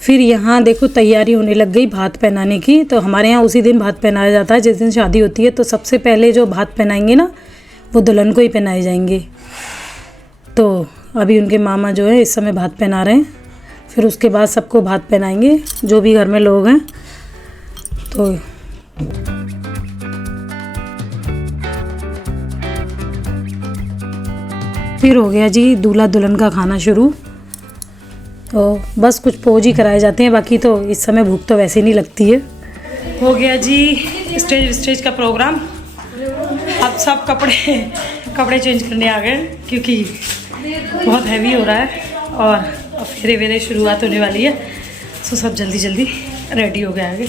फिर यहाँ देखो तैयारी होने लग गई भात पहनाने की। तो हमारे यहाँ उसी दिन भात पहनाया जाता है जिस दिन शादी होती है। तो सबसे पहले जो भात पहनाएंगे ना वो दुल्हन को ही पहनाए जाएंगे। तो अभी उनके मामा जो है इस समय भात पहना रहे हैं, फिर उसके बाद सबको भात पहनाएंगे जो भी घर में लोग हैं। तो फिर हो गया जी दूल्हा दुल्हन का खाना शुरू। तो बस कुछ पोज ही कराए जाते हैं, बाकी तो इस समय भूख तो वैसे नहीं लगती है। हो गया जी स्टेज का प्रोग्राम। अब सब कपड़े चेंज करने आ गए क्योंकि बहुत हैवी हो रहा है और अब फेरे शुरुआत होने वाली है। सो सब जल्दी रेडी हो गए आगे।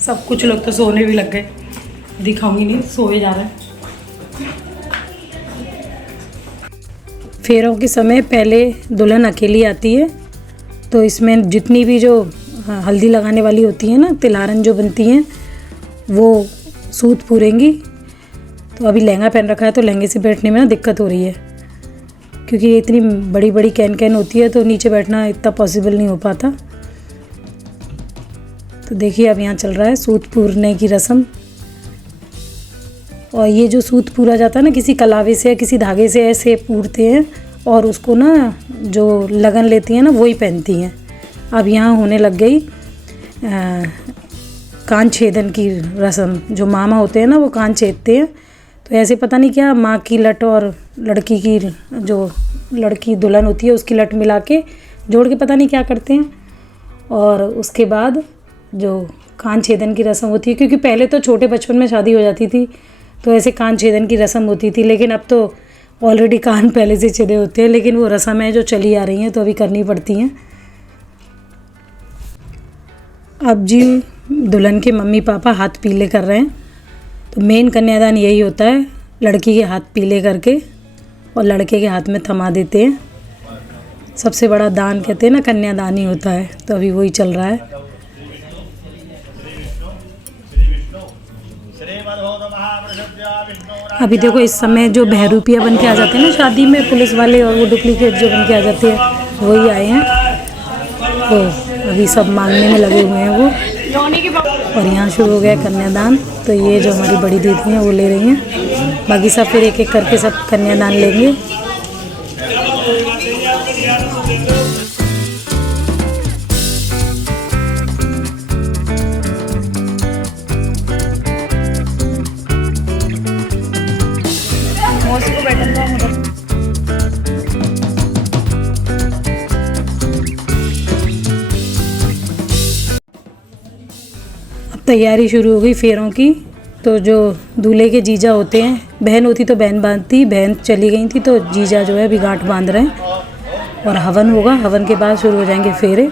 सब कुछ लोग तो सोने भी लग गए, दिखाऊंगी नहीं, सोए जा रहे हैं। फेरों के समय पहले दुल्हन अकेली आती है। तो इसमें जितनी भी जो हल्दी लगाने वाली होती है ना, तिलहन जो बनती हैं, वो सूत पूरेंगी। तो अभी लहंगा पहन रखा है तो लहंगे से बैठने में ना दिक्कत हो रही है क्योंकि ये इतनी बड़ी कैन होती है तो नीचे बैठना इतना पॉसिबल नहीं हो पाता। तो देखिए अब यहाँ चल रहा है सूत पूरने की रस्म। और ये जो सूत पूरा जाता है ना, किसी कलावे से या किसी धागे से ऐसे पूरते हैं और उसको ना जो लगन लेती हैं ना वही पहनती हैं। अब यहाँ होने लग गई कान छेदन की रस्म। जो मामा होते हैं ना वो कान छेदते हैं। तो ऐसे पता नहीं क्या माँ की लट और लड़की की जो लड़की दुल्हन होती है उसकी लट मिला के जोड़ के पता नहीं क्या करते हैं। और उसके बाद जो कान छेदन की रस्म होती है, क्योंकि पहले तो छोटे बचपन में शादी हो जाती थी तो ऐसे कान छेदन की रस्म होती थी, लेकिन अब तो ऑलरेडी कान पहले से छेदे होते हैं। लेकिन वो रस्म है जो चली आ रही हैं तो अभी करनी पड़ती हैं। अब जी दुल्हन के मम्मी पापा हाथ पीले कर रहे हैं। तो मेन कन्यादान यही होता है, लड़की के हाथ पीले करके और लड़के के हाथ में थमा देते हैं। सबसे बड़ा दान कहते हैं ना कन्यादान ही होता है। तो अभी वही चल रहा है। अभी देखो इस समय जो बहरूपिया बन के आ जाते हैं ना शादी में पुलिस वाले, और वो डुप्लीकेट जो बन के आ जाते हैं वही आए हैं। तो अभी सब मांगने में लगे हुए हैं वो। और यहाँ शुरू हो गया कन्यादान। तो ये जो हमारी बड़ी दीदी हैं वो ले रही हैं, बाकी सब फिर एक एक करके सब कन्यादान लेंगे। अब तैयारी शुरू हो गई फेरों की। तो जो दूल्हे के जीजा होते हैं, बहन होती तो बहन बांधती, बहन चली गई थी तो जीजा जो है अभी गांठ बांध रहे हैं। और हवन होगा, हवन के बाद शुरू हो जाएंगे फेरे।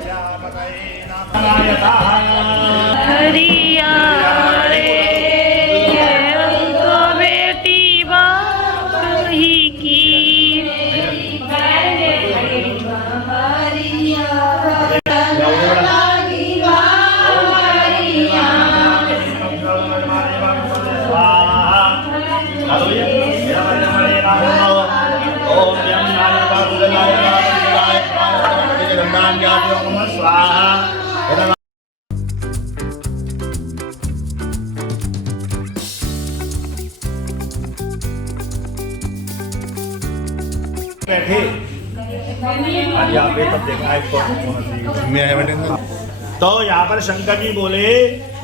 तो यहाँ पर शंकर जी बोले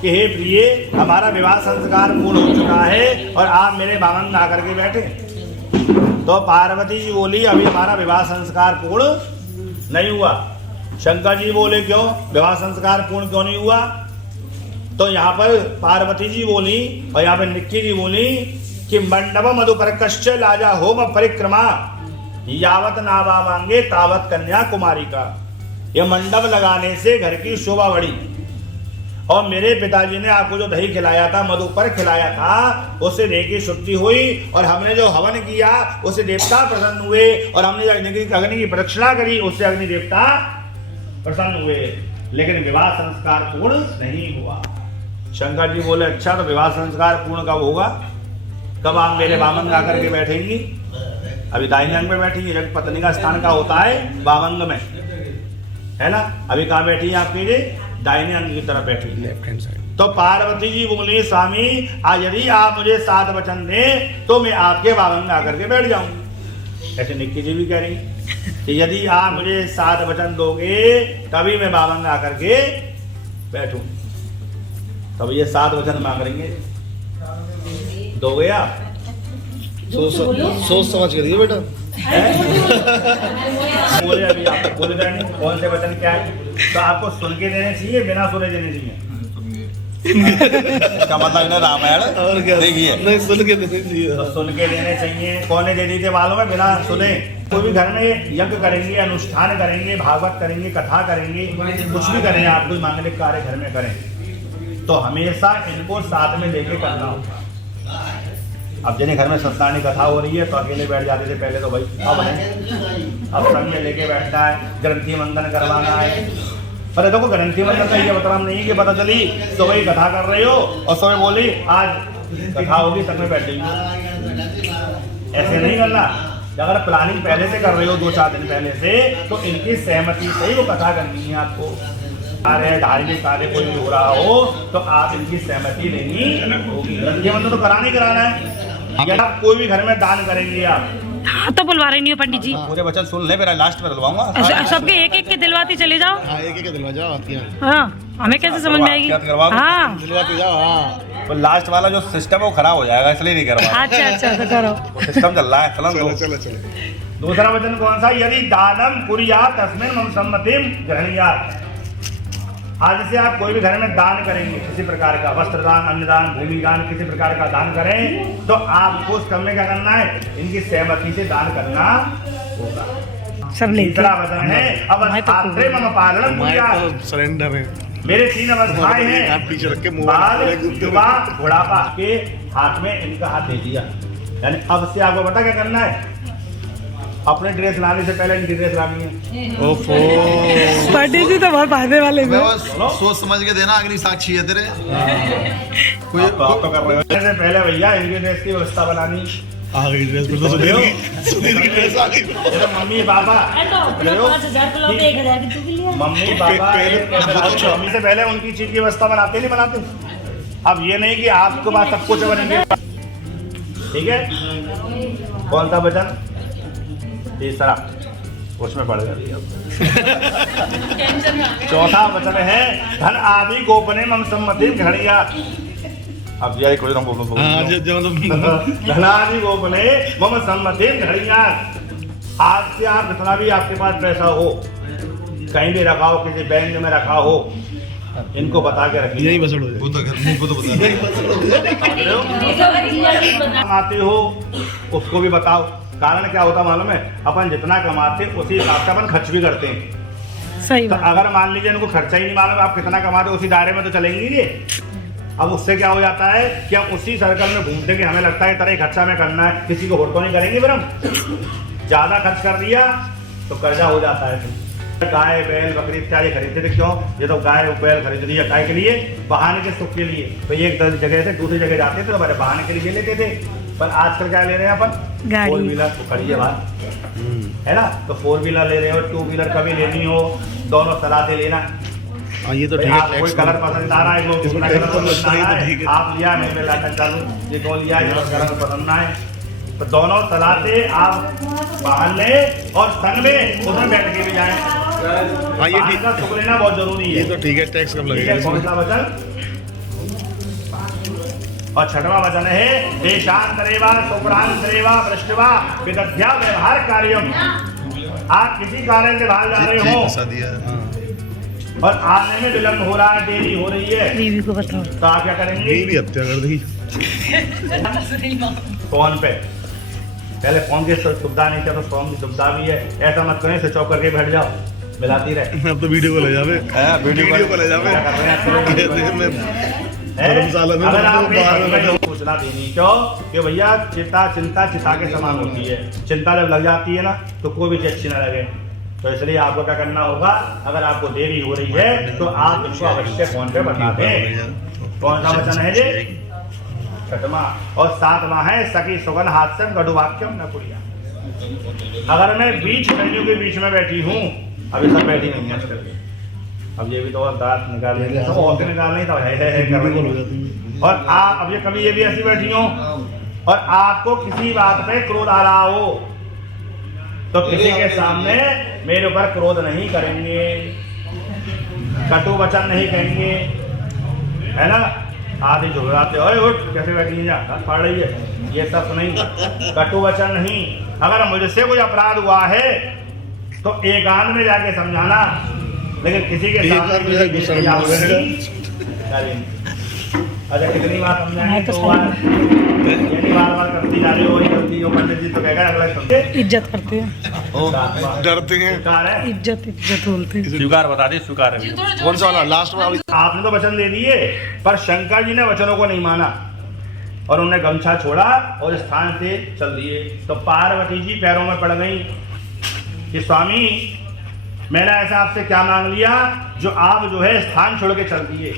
कि हे प्रिय, हमारा विवाह संस्कार पूर्ण हो चुका है और आप मेरे बामन आकर के बैठे। तो पार्वती जी बोली अभी हमारा विवाह संस्कार पूर्ण नहीं हुआ। शंकर जी बोले क्यों विवाह संस्कार पूर्ण क्यों नहीं हुआ? तो यहाँ पर पार्वती जी बोली और यहाँ पर निक्की जी बोली कि मंडप मधुपर्कश्च लाजा होम परिक्रमा यावत नावा मांगे तावत कन्या कुमारी का। यह मंडप लगाने से घर की शोभा बढ़ी और मेरे पिताजी ने आपको जो दही खिलाया था, मधु पर खिलाया था, उससे देह की शुद्धि हुई और हमने जो हवन किया उससे देवता प्रसन्न हुए और हमने जो अग्नि की प्रदक्षिणा करी उससे अग्नि देवता प्रसन्न हुए, लेकिन विवाह संस्कार पूर्ण नहीं हुआ। शंकर जी बोले अच्छा तो विवाह संस्कार पूर्ण कब होगा? कब आप मेरे वामंग आकर के बैठेंगी? अभी दाहिने अंग में बैठी है, पत्नी का स्थान का होता है वामंग में, है ना? अभी कहाँ बैठी है आपके लिए? दाहिने अंग की तरफ बैठी है, लेफ्ट हैंड साइड। तो पार्वती जी बोली स्वामी आज यदि आप मुझे 7 वचन दें तो मैं आपके वामंग आकर के बैठ जाऊंगी। ऐसे निक्की जी भी कह रही कि यदि आप मुझे 7 वचन दोगे तभी मैं वामंग आकर के बैठूं। तब ये 7 वचन मांग रही है, दोगे आप? सोच समझ कर दिए बेटा। बोले अभी आप बोले नहीं कौन से वचन क्या है, तो आपको सुन के देने चाहिए बिना सुने देने चाहिए? इसका मतलब इन्हें रामायण और क्या देखिए, नहीं सुन के देने चाहिए। तो सुन के देने चाहिए। कौन दे दी थे मालूम है? बिना सुने। कोई भी घर में यज्ञ करेंगे, अनुष्ठान करेंगे, भागवत करेंगे, कथा करेंगे, कुछ भी करें, आप कोई मांगलिक कार्य घर में करें तो हमेशा इनको साथ में लेके करना होगा। अब जिन्हें घर में सत्संग कथा हो रही है तो अकेले बैठ जाते थे पहले, तो भाई अब है, अब संग में लेके बैठना है, ग्रंथि मंथन करवाना है। पर देखो ग्रंथि मंथन का ये मतलब नहीं कि पता चली सुबह ही कथा कर रहे हो और सुबह बोली आज कथा होगी संग में बैठेंगे, ऐसे नहीं करना। अगर प्लानिंग पहले से कर रहे हो 2-4 दिन पहले से तो इनकी सहमति से ही वो कथा करनी है आपको। कार्य धार्मिक कार्य कोई भी हो रहा हो तो आप इनकी सहमति लेनी होगी। ग्रंथि मंथन तो कराना ही कराना है। या आप कोई भी घर में दान करेंगे आप, हाँ तो बुलवा रही नहीं हो पंडित जी। पूरे वचन सुन ले, मेरा लास्ट में दिलवाऊंगा। सबके एक एक के दिलवाती चले जाओ। हाँ एक एक दिलवा जाओ आपकी। हाँ हमें कैसे समझ में आएगी? हाँ दिलवाते जाओ। हाँ तो लास्ट वाला जो सिस्टम है वो खराब हो जाएगा, इसलिए नहीं करवा। अच्छा अच्छा तो करो। सिस्टम चल रहा है, चलो चलो चलो। दूसरा वचन कौन सा? यदि दानम कुर्यात् तस्मिन् मम सम्मतिं गृह्णात्। आज से आप कोई भी घर में दान करेंगे, किसी प्रकार का वस्त्र दान, अन्न दान, भूमि दान, किसी प्रकार का दान करें तो आपको उस कर्म में क्या करना है? इनकी सहमति से दान करना होगा। सब लेते तीसरा वचन है अवस्थात्रे मम पालनम कुर्यात्। सरेंडर है। मेरे 3 अवस्थाएं हैं, आप पीछे रख के बाल, युवा, बुढ़ापा के हाथ में इनका हाथ दे दिया। यानी अब से आपको पता क्या करना है? अपने ड्रेस लाने से पहले इनकी ड्रेस लानी है। ओफो पंडित जी तो बहुत फायदे वाले हैं। सोच समझ के देना, अग्नि साक्षी है तेरे। कोई आप तो कर रहे हो। इससे पहले भैया इनकी ड्रेस की व्यवस्था बनानी। आ गई ड्रेस पर तो सुनील की ड्रेस आ गई। Mummy papa mummy papa mummy से पहले उनकी चीज की व्यवस्था बनाते नहीं बनाते? अब ये नहीं कि आपके पास सब कुछ बनेंगे। ठीक है, कौन सा वचन? तीसरा, उसमें पड़ गया। चौथा वचन है धन आदि गोपने मम सम्मति गृह्णात्। अब यही कोई हम बोलो धन आदि गोपने मम सम्मति गृह्णात्। आज से आप जितना भी आपके पास पैसा हो, कहीं भी रखा हो, किसी बैंक में रखा हो, इनको बता के रखिए। यही बसड़ हो जाए। वो तो मुंह को तो बता। कमाते हो उसको भी बताओ। कारण क्या होता मालूम है? अपन जितना कमाते उसी हिसाब से अपन खर्च भी करते हैं। सही तो बात। अगर मान लीजिए इनको खर्चा ही नहीं मालूम, आप कितना कमाते उसी दायरे में तो चलेंगे ये। अब उससे क्या हो जाता है कि हम उसी सर्कल में घूमते कि हमें लगता है तरह खर्चा में करना है, किसी को होड़ तो नहीं करेंगे। फिर हम ज्यादा खर्च कर दिया तो कर्जा हो जाता है। गाय बैल बकरी इत्यादि खरीदते थे, क्यों? ये तो गाय बैल खरीदते थे गाय के लिए, बहाने के सुख के लिए। तो ये एक जगह से दूसरी जगह जाते थे तो बड़े बहाने के लिए लेते थे। पर आजकल क्या ले रहे हैं अपन? गाड़ी। 4 व्हीलर तो खड़ी है बात, है ना? तो 4 व्हीलर ले रहे हो, 2 व्हीलर कभी लेनी हो, दोनों सलाते लेना। हाँ ये तो भाई ठीक है। आप कोई कलर पसंद आ रहा है, वो दूसरा कलर पसंद आ रहा है, आप लिया, मैं लाकर चालू, ये कौन लिया, ये कलर पसंद ना है, तो दोनों सलाते आप बाहर ले और संग में उसमें बैठ के भी जाएं। हाँ ये ठीक का सुख लेना बहुत जरूरी है। ये तो ठीक है। टैक्स कब लगेगा इसमें? कौन सा वचन? और 6वां वचन है देशांतरेवा सोपरांतरेवा पृष्ठवा विदध्या व्यवहार कार्यम। आप किसी कारण से बाहर जा रहे हो फंसा दिया। और आने में विलम्ब हो रहा है, देरी हो रही है, बीवी को बताओ तो आप क्या करेंगे? बीवी हत्या कर दी। फोन पे पहले फोन की सुविधा नहीं थी, तो फोन की सुविधा भी है। ऐसा मत करें स्विच ऑफ करके बैठ जाओ, मिलाती रहे। अब तो वीडियो को ले जावे वीडियो को ले जावे क्या कर रहे हैं आजकल? धर्मशाला में अगर आप बाहर में बैठे। सूचना देनी क्यों कि भैया चिंता चिता के समान होती है। चिंता जब लग जाती है ना तो कोई भी चीज अच्छी ना लगे। तो इसलिए आपको क्या करना होगा, अगर आपको देरी हो रही है तो आप इसको अवश्य फोन पे बता दें। कौन सा वचन है जी? छठवां और सातवां है सखी सुगन हास्यम गढ़ुवाक्यम न कुड़िया। अगर मैं बीच कन्यों के बीच में बैठी हूँ, अभी सब बैठी नहीं है आजकल के, अब ये भी तो दांत निकाल लेंगे, सब औरतें निकाल नहीं तो है कर रही हैं। और आप अब ये कभी ये भी ऐसी बैठी हो और आपको किसी बात पे क्रोध आ रहा हो तो किसी के सामने मेरे ऊपर क्रोध नहीं करेंगे, कटु वचन नहीं कहेंगे, है ना। आदि झुगड़ाते ओए उठ कैसे बैठी है, हाथ फाड़ रही है, ये सब नहीं, कटु वचन नहीं। अगर मुझसे कोई अपराध हुआ है तो एकांत में जाके समझाना, लेकिन किसी के सामने अच्छा कितनी बार समझाएंगे तो बार करती जा रही हो, वही करती हो। पंडित जी तो कहेगा अगला समझे, इज्जत करते हैं, डरते हैं। स्वीकार है, इज्जत बोलते हैं। स्वीकार बता दी, स्वीकार है। कौन सा वाला लास्ट में? आपने तो वचन दे दिए पर शंकर जी ने वचनों को नहीं माना और उन्होंने गमछा छोड़ा और स्थान से चल दिए। तो पार्वती जी पैरों में पड़ गई कि स्वामी मैंने ऐसा आपसे क्या मांग लिया जो आप जो है स्थान छोड़ के चल दिए।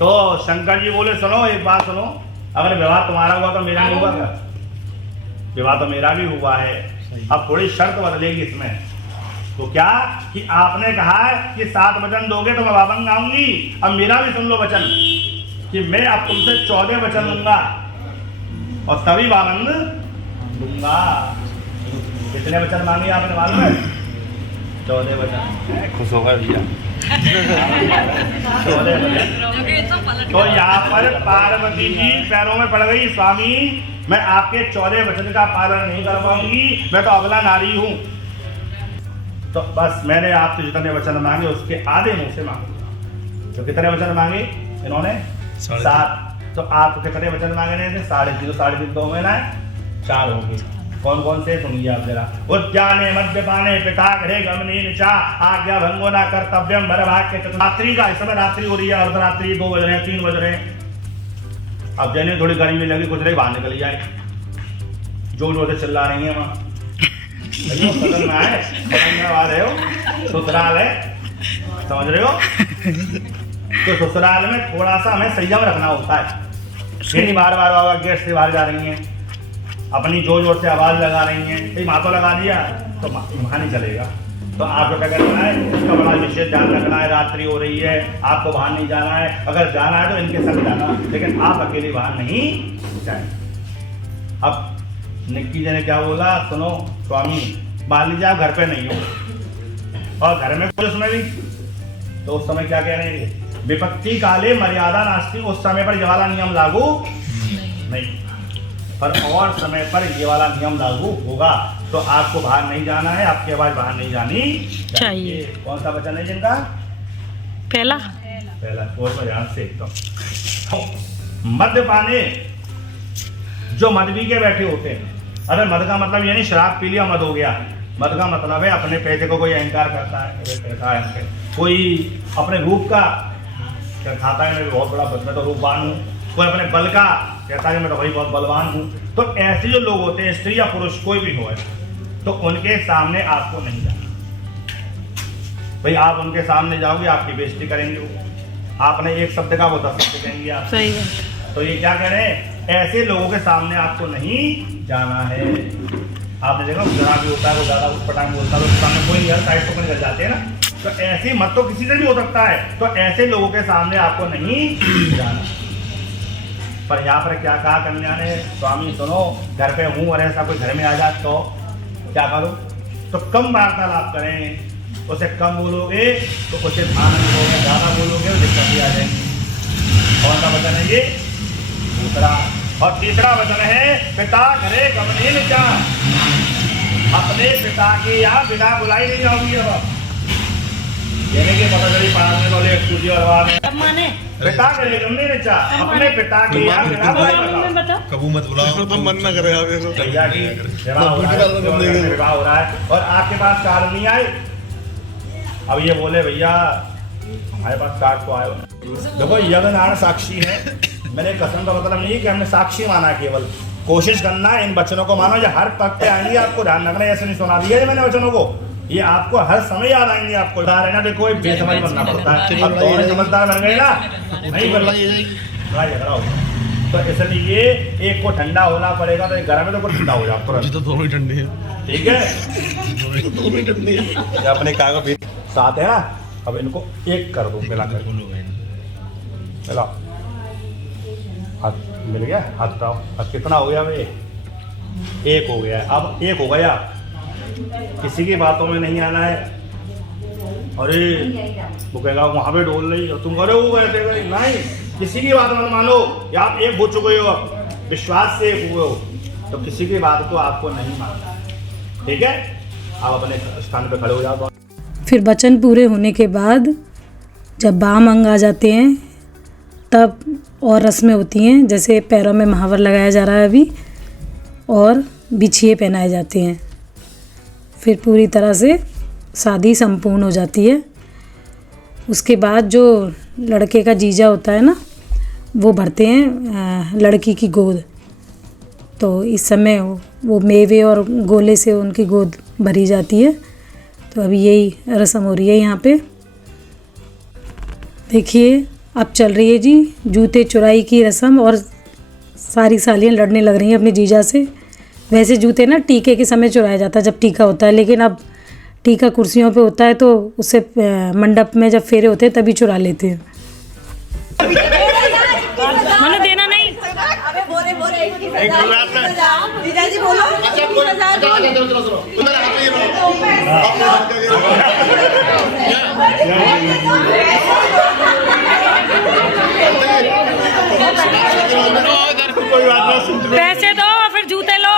तो शंकर जी बोले सुनो एक बात सुनो, अगर विवाह तुम्हारा हुआ तो मेरा नहीं हुआ क्या? विवाह तो मेरा भी हुआ है। अब थोड़ी शर्त बदलेगी इसमें। तो क्या कि आपने कहा कि 7 वचन दोगे तो मैं बाबंग आऊंगी। अब मेरा भी सुन लो वचन कि मैं अब तुमसे 14 वचन लूंगा और तभी बाबंग दूंगा। कितने वचन मांगे आपने मालूम है? 14 वचन। खुश होगा भैया। 14 वचन। तो यहाँ पर पार्वती जी पैरों में पड़ गई, स्वामी मैं आपके 14 वचन का पालन नहीं कर पाऊंगी, मैं तो अबला नारी हूँ। तो बस मैंने आपसे जितने वचन मांगे उसके आधे मुंह से मांगे। तो कितने वचन मांगे इन्होंने? 7। तो आप कितने वचन मांगे रहे थे? 3.5। 3.5 तो होंगे ना, 4 होंगे। कौन कौन से सुनिए आप जरा। उद्याने मद्यपाने पिता गृहे गमने निचा आज्ञा भंगो न कर्तव्यम भरभाग के। रात्रि का इस समय रात्रि हो रही है, अर्धरात्रि 2 बज रहे हैं, 3 बज रहे हैं। अब जैसे थोड़ी गर्मी लगी कुछ नहीं बाहर निकल जाए, जोर जोर से चिल्ला रही है वहाँ सदन में आए, सदन में आ रहे हो, ससुराल है, समझ रहे हो। तो ससुराल में थोड़ा सा हमें संयम रखना होता है। बार बार गेट से बाहर जा रही हैं, अपनी जोर जोर से आवाज लगा रही हैं, माँ तो लगा दिया तो वहाँ नहीं चलेगा। तो आपको क्या करना है, इसका बड़ा विशेष ध्यान रखना है। रात्रि हो रही है, आपको बाहर नहीं जाना है। अगर जाना है तो इनके संग जाना, लेकिन आप अकेले बाहर नहीं जाए। अब निक्की जी ने क्या बोला, सुनो स्वामी मान लीजिए आप घर पे नहीं हो और घर में पुलिस में भी, तो उस समय क्या कह रहे हैं, विपत्ति काले मर्यादा नास्ति। उस समय पर ये वाला नियम लागू नहीं, पर और समय पर ये वाला नियम लागू होगा। तो आपको बाहर नहीं जाना है, आपकी आवाज बाहर नहीं जानी चाहिए। कौन सा वचन है जिनका? पहला सोच में ध्यान से एकदम। मद्य पाने जो मद पी के बैठे होते हैं, अगर मद का मतलब ये नहीं शराब पी लिया मद हो गया। मद का मतलब है अपने पैसे को कोई अहंकार करता है, पैसा है, कोई अपने रूप का खाता है मैं बहुत बड़ा मैं तो रूपवान हूँ, कोई अपने बल का कहता है मैं तो भाई बहुत बलवान हूँ। तो ऐसे जो लोग होते हैं, स्त्री या पुरुष कोई भी हो, तो उनके सामने आपको नहीं जाना भाई। आप उनके सामने जाओगे आपकी बेइज्जती करेंगे वो। आपने एक शब्द का वो 10 शब्द कहेंगे आप। सही है। तो ये क्या कह रहे हैं, ऐसे लोगों के सामने आपको नहीं जाना है। आपने देखा जरा भी होता है वो ज्यादा उठपटांग बोलता है, तो सामने कोई नहीं, साइड को निकल जाते हैं ना। तो ऐसी मत तो किसी से भी हो सकता है, तो ऐसे लोगों के सामने आपको नहीं जाना। पर यहाँ पर क्या कहा कन्या ने, स्वामी सुनो घर पे हूँ और ऐसा कोई घर में आ जाए तो क्या करो, तो कम वार्तालाप करें। उसे कम बोलोगे तो उसे ध्यान रखोगे, ज़्यादा बोलोगे तो दिक्कत भी आ जाएगी। कौन सा वचन है ये? दूसरा। और तीसरा वचन है पिता घरे गमने निचा। अपने पिता के यहाँ बिना बुलाई नहीं जाओगी। अब यानी कि पता चली पढ़ाने वाले स्टूडियो माने पिता घरे गमने निचा, अपने पिता के यहाँ बिना बुलाई कबू मत बुलाओ, तो मन ना करे आप। भैया की विवाह हो रहा है और आपके पास कार नहीं आए अब ये बोले भैया हमारे पास कार्ड तो आयो। देखो यज्ञनारायण साक्षी है, मैंने कसम का मतलब नहीं है कि हमने साक्षी माना, केवल कोशिश करना इन वचनों को मानो। जो हर पग पे आएंगे आपको ध्यान रखना, ऐसे नहीं सुना दिया मैंने वचनों को, ये आपको हर समय याद आएंगे। आपको रहना, देखो ये बेसमझ बनना पड़ता है। अब दोनों समझदार बन गए ना, नहीं बन तो इसलिए एक को ठंडा होना पड़ेगा, तो एक घर में तो कुछ ठंडा हो जाता है। तो दोनों ही ठंडे हैं, ठीक है, दोनों ही ठंडे हैं। अपने कागज साथ है ना, अब इनको एक कर दो, मिला कर मिला, हाथ मिल गया, हाथ उठाओ। अब कितना हो गया भाई? एक हो गया। अब एक हो गया, किसी की बातों में नहीं आना है। अरे वो कहेगा वहाँ पे डोल रही और तुम करे वो कहते गए नहीं, किसी की बात मत मानो। या आप एक हो चुके हो, अब विश्वास से एक हुए हो, तो किसी की बात को आपको नहीं मानना, ठीक है। आप अपने स्थान पे खड़े हो जाओ। फिर वचन पूरे होने के बाद जब वाम अंग आ जाते हैं तब और रस्में होती हैं, जैसे पैरों में महावर लगाया जा रहा है अभी, और बिछिए पहनाए जाते हैं। फिर पूरी तरह से शादी संपूर्ण हो जाती है। उसके बाद जो लड़के का जीजा होता है ना, वो भरते हैं लड़की की गोद। तो इस समय वो मेवे और गोले से उनकी गोद भरी जाती है। तो अभी यही रस्म हो रही है यहाँ पे। देखिए अब चल रही है जी जूते चुराई की रस्म, और सारी सालियाँ लड़ने लग रही हैं अपने जीजा से। वैसे जूते ना टीके के समय चुराया जाता है, जब टीका होता है, लेकिन अब टीका कुर्सियों पे होता है, तो उससे मंडप में जब फेरे होते हैं तभी चुरा लेते हैं। मैंने देना नहीं। पैसे दो फिर जूते लो।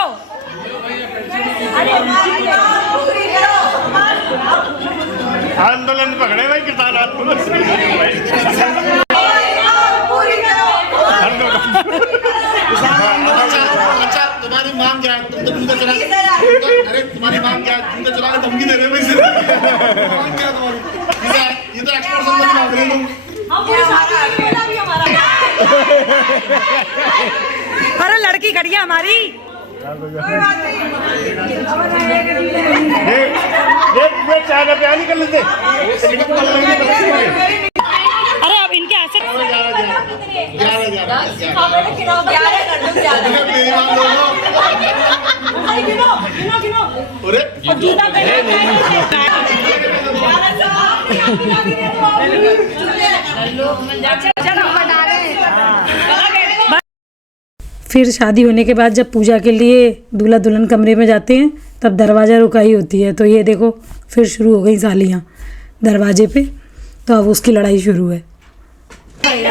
आंदोलन पकड़े भाई, किसान आंदोलन। अच्छा तुम्हारी मांग क्या है? तुम तो जूते चला, अरे तुम्हारी मांग क्या है? जूते चला के धमकी दे रहे हो पैसे। मांग क्या तुम्हारी? ये तो एक्सपर्ट समझ में मांग रहे हो तुम। अरे लड़की खड़ी है हमारी। ये चाय का प्यार नहीं कर लेते। अरे अब इनके ऐसे फिर शादी होने के बाद जब पूजा के लिए दूल्हा दुल्हन कमरे में जाते हैं तब दरवाज़ा रुकाई होती है। तो ये देखो फिर शुरू हो गई सालियाँ दरवाजे पे। तो अब उसकी लड़ाई शुरू है। नहीं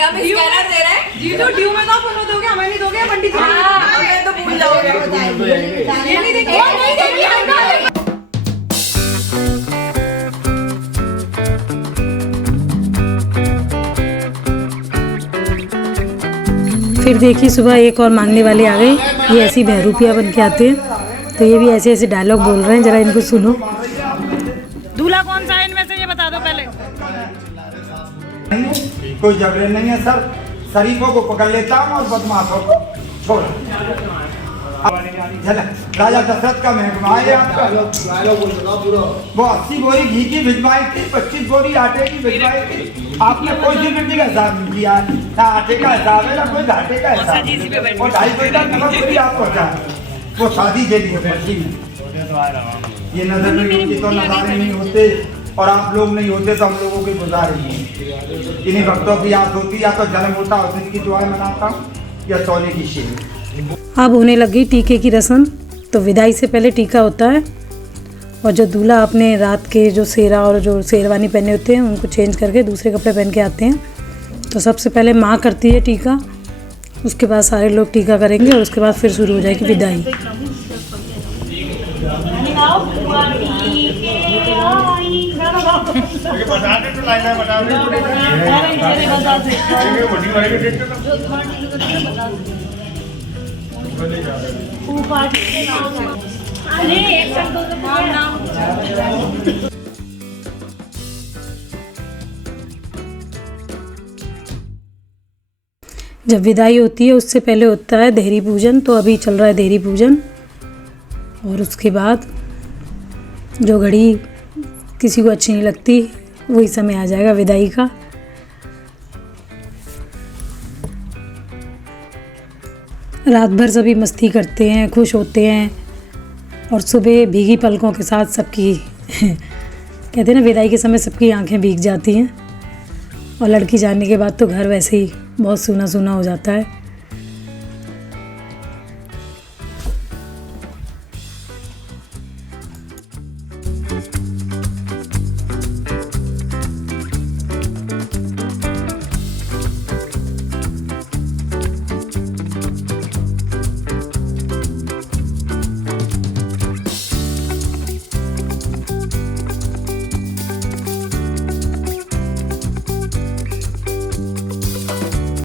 हम स्कैनर दे रहे हैं जी, तो ड्यू में तो आप उन्हें दोगे, हमें नहीं दोगे, पंडित जी हमें तो भूल जाओगे। ये नहीं देंगे, नहीं देंगे। फिर देखिए सुबह एक और मांगने वाले आ गए। ये ऐसी बहरूपिया बन के आते हैं, तो ये भी ऐसे ऐसे डायलॉग बोल रहे हैं, जरा इनको सुनो। दूल्हा कौन सा है इनमें से ये बता दो पहले। कोई झगड़े नहीं है सर, शरीफों को पकड़ लेता हूँ और बदमाशों को छोड़। राजा दशरथ का महकमा है आपका। वो 80 बोरी घी की भिजवाई थी, 25 बोरी आटे की भिजवाई थी। आपने कोई सिक्योरिटी का हिसाब नहीं किया, ना आटे का हिसाब है ना कोई घाटे का हिसाब। वो 2.5 क्विंटल नमक पूरी आप पहुँचा, वो शादी के लिए पहुँची। ये नजर नहीं होती तो नजारे नहीं होते, और आप लोग नहीं होते तो हम लोगों की गुजारे नहीं। इन्हीं वक्तों की याद होती, या तो जन्म होता उस दिन की दुआएं मनाता हूँ, या सोने की शील। अब होने लगी टीके की रस्म। तो विदाई से पहले टीका होता है, और जो दूल्हा अपने रात के जो सेरा और जो शेरवानी पहने होते हैं उनको चेंज करके दूसरे कपड़े पहन के आते हैं। तो सबसे पहले माँ करती है टीका, उसके बाद सारे लोग टीका करेंगे, और उसके बाद फिर शुरू हो जाएगी विदाई। जब विदाई होती है उससे पहले होता है देहरी पूजन, तो अभी चल रहा है देहरी पूजन। और उसके बाद जो घड़ी किसी को अच्छी नहीं लगती वही समय आ जाएगा विदाई का। रात भर सभी मस्ती करते हैं, खुश होते हैं, और सुबह भीगी पलकों के साथ सबकी कहते हैं ना विदाई के समय सबकी आंखें भीग जाती हैं। और लड़की जाने के बाद तो घर वैसे ही बहुत सूना सूना हो जाता है।